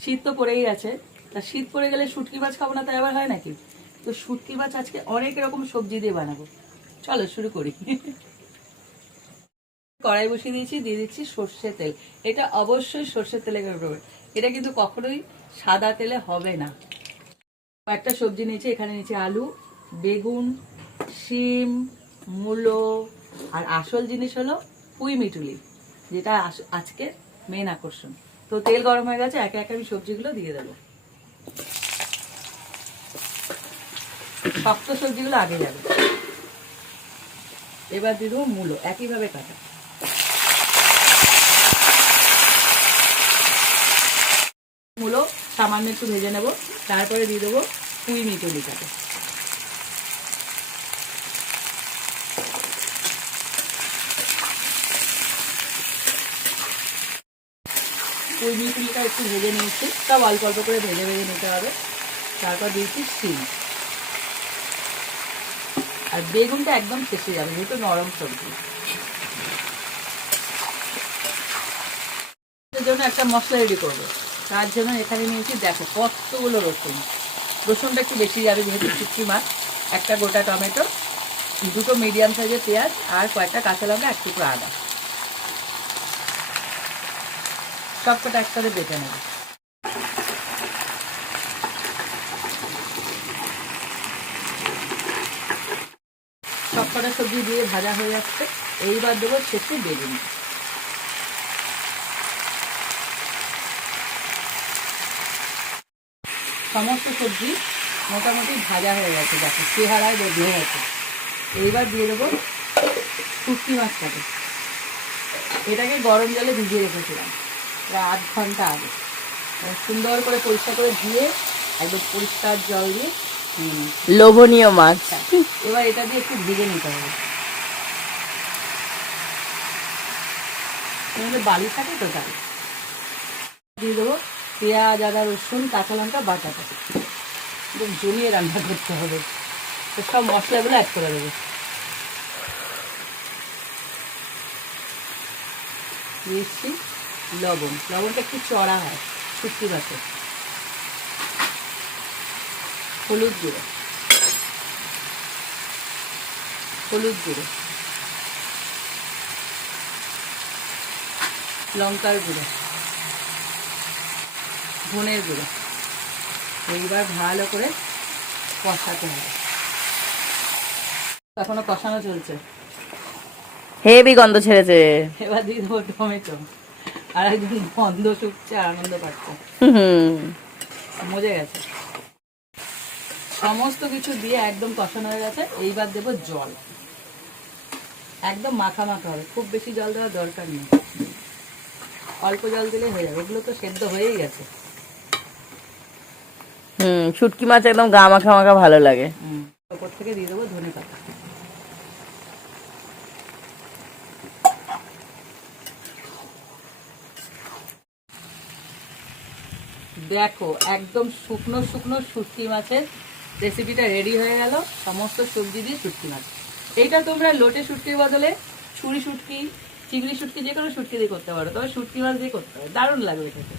শীত তো পড়েই আছে, তা শীত পড়ে গেলে শুটকি মাছ খাবো না, তাই আবার হয় নাকি? তো শুটকি মাছ আজকে অনেক রকম সবজি দিয়ে বানাবো, চলো শুরু করি। কড়াই বসিয়ে দিয়েছি, দিয়ে দিচ্ছি সর্ষে তেল। এটা অবশ্যই সর্ষের তেলে করবে, এটা কিন্তু কখনোই সাদা তেলে হবে না। কয়েকটা সবজি নিয়েছি, এখানে নিয়েছি আলু, বেগুন, শিম, মূলো, আর আসল জিনিস হলো পুঁই মিটুলি, যেটা আজকে মেন আকর্ষণ। তো তেল গরম হয়ে গেছে, একে একে আমি সবজিগুলো দিয়ে দেবো। শক্ত সবজিগুলো আগে যাবে। এবার দিয়ে দেবো মূলো, একইভাবে কাটা। মূলো সামান্য একটু ভেজে নেব, তারপরে দিয়ে দেবো পুঁই মিটুলিটাকে। পুঁই মিটুলিটা একটু ভেজে নিয়েছি, সব অল্প অল্প করে ভেজে ভেজে নিতে হবে। তারপর দিয়েছি শিম, আর বেগুনটা একদম শেষে যাবে, যেহেতু নরম সবজি। এর জন্য একটা মশলা রেডি করবো, তার জন্য এখানে নিয়েছি দেখো কতগুলো রসুন। রসুনটা একটু বেশি যাবে যেহেতু শুটকি মাছ। একটা গোটা টমেটো, দুটো মিডিয়াম সাইজের পেঁয়াজ, আর কয়েকটা কাঁচা লঙ্কা, এক টুকরো আদা, সবকটা একসাথে বেটে নেব। সবকটা সবজি দিয়ে ভাজা হয়ে যাচ্ছে, এইবার দেবো শেষে বেগুন। সমস্ত সবজি মোটামুটি ভাজা হয়ে গেছে, দেখো চেহারায় বদলে গেছে। এইবার দিয়ে দেবো শুটকি মাছটাকে। এটাকে গরম জলে ভিজিয়ে রেখেছিলাম প্রায় 8 ঘন্টা আগে। সুন্দর করে পরিষ্কার করে ধুয়ে একদম পরিষ্কার জল দিয়ে লোভনীয় মাছ। এবার এটা দিয়ে একটু ভেজে নিতে হবে, বালি থাকে তো তাই। দিয়ে দেবো পেঁয়াজ, আদা, রসুন, কাঁচা লঙ্কা বাটাটা, একদম জমিয়ে রান্না করতে হবে। তো সব মশলাগুলো অ্যাড করে দেবো। দিয়েছি লবণ, লবণটা একটু চড়া হয় শুটকি মাছে। হলুদ গুঁড়ো, হলুদ গুঁড়ো, লঙ্কার গুঁড়ো, ধনের গুঁড়ো। এইবার ভালো করে কষাতে হবে। এখনো কষানো চলছে, হেভি গন্ধ ছেড়েছে। এবার দিয়ে দেবো টমেটো। আর একজন গন্ধ শুকছে, আনন্দ পাচ্ছে, মজে গেছে। সমস্ত কিছু দিয়ে একদম কষানো হয়ে গেছে, এইবার দেবো জল। একদম মাখা মাখা হবে, খুব বেশি জল দেওয়ার দরকার নেই, অল্প জল দিলেই হয়ে যাবে। এগুলো তো সেদ্ধ হয়েই গেছে। শুটকি মাছ একদম গা মাখা মাখা ভালো লাগে। ওপর থেকে দিয়ে দেবো ধনে পাতা। দেখো একদম শুকনো শুকনো শুটকি মাছের রেসিপিটা রেডি হয়ে গেল, সমস্ত সবজি দিয়ে শুটকি মাছ। এইটা তোমরা লোটে শুটকির বদলে ছুরি শুটকি, চিংড়ি শুটকি, যে কোনো শুটকি দিয়ে করতে পারো, তবে শুটকি মাছ দিয়ে করতে পারো, দারুণ লাগবে খেতে।